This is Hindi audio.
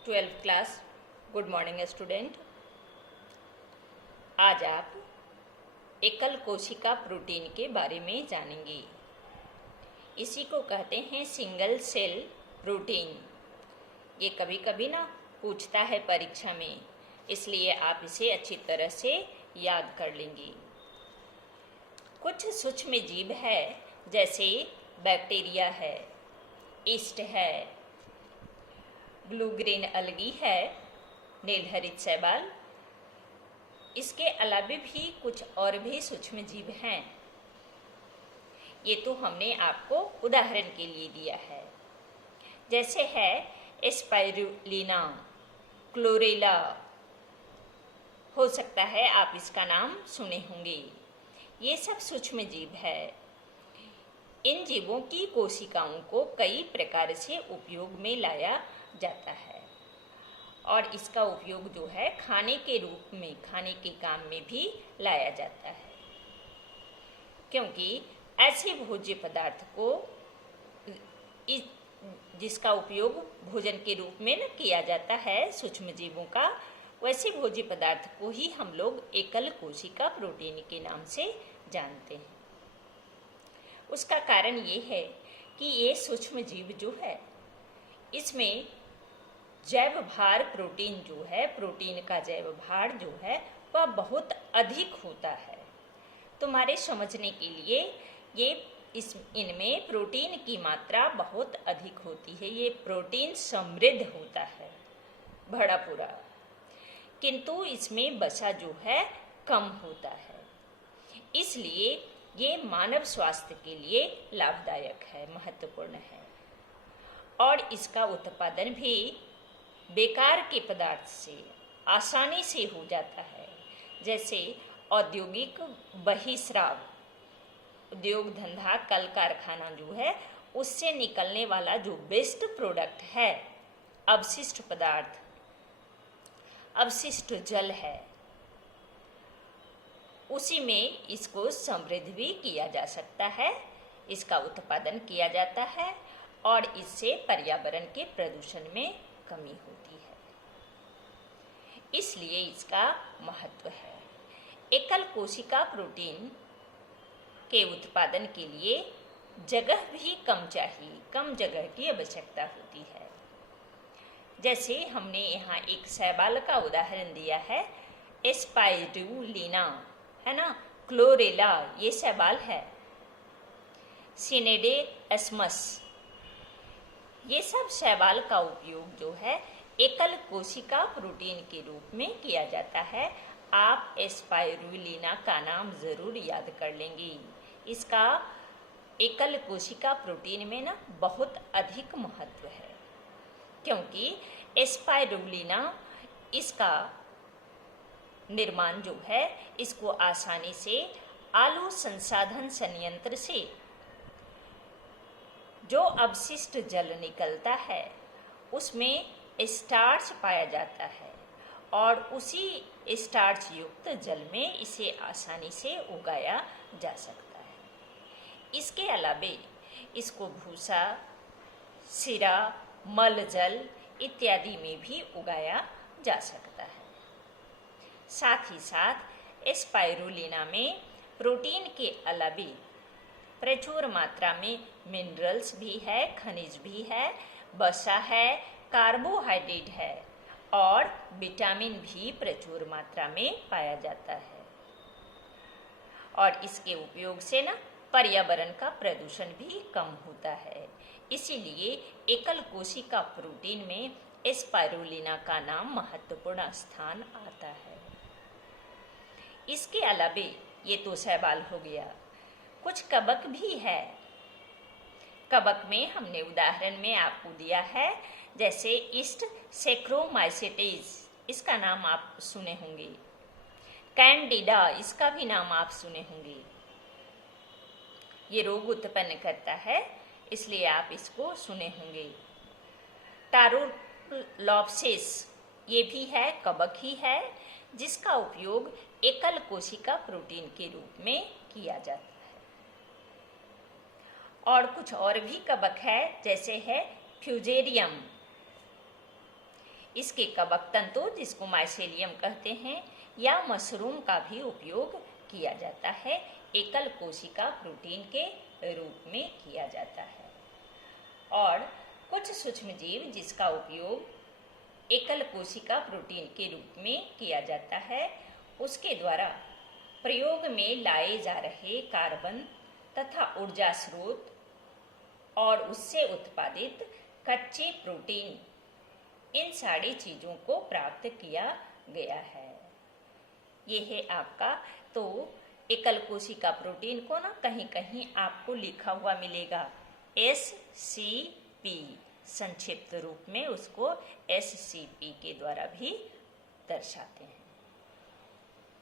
12th class. Good morning student. आज आप एकल कोशिका प्रोटीन के बारे में जानेंगे। इसी को कहते हैं सिंगल सेल प्रोटीन। ये कभी कभी ना पूछता है परीक्षा में, इसलिए आप इसे अच्छी तरह से याद कर लेंगे। कुछ सूक्ष्म जीव है, जैसे बैक्टीरिया है, ईस्ट है, ब्लू ग्रीन अलगी है, नीलहरित शैवाल। इसके अलावा भी कुछ और भी सूक्ष्म जीव हैं। ये तो हमने आपको उदाहरण के लिए दिया है। जैसे है स्पाइरुलिना, क्लोरेला, हो सकता है आप इसका नाम सुने होंगे। ये सब सूक्ष्म जीव है। इन जीवों की कोशिकाओं को कई प्रकार से उपयोग में लाया जाता है और इसका उपयोग जो है खाने के रूप में, खाने के काम में भी लाया जाता है, क्योंकि ऐसे भोज्य पदार्थ को जिसका उपयोग भोजन के रूप में न किया जाता है सूक्ष्म जीवों का, वैसे भोज्य पदार्थ को ही हम लोग एकल कोशिका प्रोटीन के नाम से जानते हैं। उसका कारण ये है कि ये सूक्ष्म जीव जो है, इसमें जैव भार प्रोटीन जो है, प्रोटीन का जैव भार जो है वह बहुत अधिक होता है। तुम्हारे समझने के लिए इनमें प्रोटीन की मात्रा बहुत अधिक होती है। ये प्रोटीन समृद्ध होता है, भरा पूरा, किंतु इसमें वसा जो है कम होता है। इसलिए ये मानव स्वास्थ्य के लिए लाभदायक है, महत्वपूर्ण है। और इसका उत्पादन भी बेकार के पदार्थ से आसानी से हो जाता है। जैसे औद्योगिक बहिस्राव, उद्योग धंधा, कल कारखाना जो है, उससे निकलने वाला जो वेस्ट प्रोडक्ट है, अवशिष्ट पदार्थ, अवशिष्ट जल है, उसी में इसको समृद्ध भी किया जा सकता है, इसका उत्पादन किया जाता है और इससे पर्यावरण के प्रदूषण में कमी होती है। इसलिए इसका महत्व है। एकल कोशिका प्रोटीन के उत्पादन के लिए जगह भी कम चाहिए, कम जगह की आवश्यकता होती है। जैसे हमने यहाँ एक शैवाल का उदाहरण दिया है, स्पाइरुलिना, है ना, क्लोरेला, ये शैवाल है, सिनेडेस्मस, ये सब शैवाल का उपयोग जो है एकल कोशिका प्रोटीन के रूप में किया जाता है। आप स्पाइरुलिना का नाम जरूर याद कर लेंगे। इसका एकल कोशिका प्रोटीन में ना बहुत अधिक महत्व है, क्योंकि स्पाइरुलिना, इसका निर्माण जो है, इसको आसानी से आलू संसाधन संयंत्र से जो अवशिष्ट जल निकलता है उसमें स्टार्च पाया जाता है और उसी स्टार्च युक्त जल में इसे आसानी से उगाया जा सकता है। इसके अलावे इसको भूसा, सिरा, मल जल इत्यादि में भी उगाया जा सकता है। साथ ही साथ स्पाइरुलिना में प्रोटीन के अलावे प्रचुर मात्रा में मिनरल्स भी है, खनिज भी है, वसा है, कार्बोहाइड्रेट है और विटामिन भी प्रचुर मात्रा में पाया जाता है। और इसके उपयोग से ना पर्यावरण का प्रदूषण भी कम होता है। इसीलिए एकल कोशिका प्रोटीन में स्पाइरुलिना का नाम महत्वपूर्ण स्थान आता है। इसके अलावे ये तो शैवाल हो गया, कुछ कवक भी है। कवक में हमने उदाहरण में आपको दिया है, जैसे ईस्ट सैक्रोमाइसेटेस, इसका नाम आप सुने होंगे। कैंडिडा, इसका भी नाम आप सुने होंगे। ये रोग उत्पन्न करता है, इसलिए आप इसको सुने होंगे। टारोलॉप्सिस, ये भी है, कवक ही है, जिसका उपयोग एकल कोशिका प्रोटीन के रूप में किया जाता है। और कुछ और भी कवक है, जैसे है फ्यूजेरियम, इसके कवक तंतु, जिसको माइसेलियम कहते हैं, या मशरूम का भी उपयोग किया जाता है, एकल कोशिका प्रोटीन के रूप में किया जाता है। और कुछ सूक्ष्मजीव जिसका उपयोग एकल कोशिका प्रोटीन के रूप में किया जाता है, उसके द्वारा प्रयोग में लाए जा रहे कार्बन तथा ऊर्जा स्रोत और उससे उत्पादित कच्चे प्रोटीन, इन सारी चीज़ों को प्राप्त किया गया है। ये है आपका, तो एकल कोशिका प्रोटीन को ना कहीं कहीं आपको लिखा हुआ मिलेगा SCP, संक्षिप्त रूप में उसको SCP के द्वारा भी दर्शाते हैं।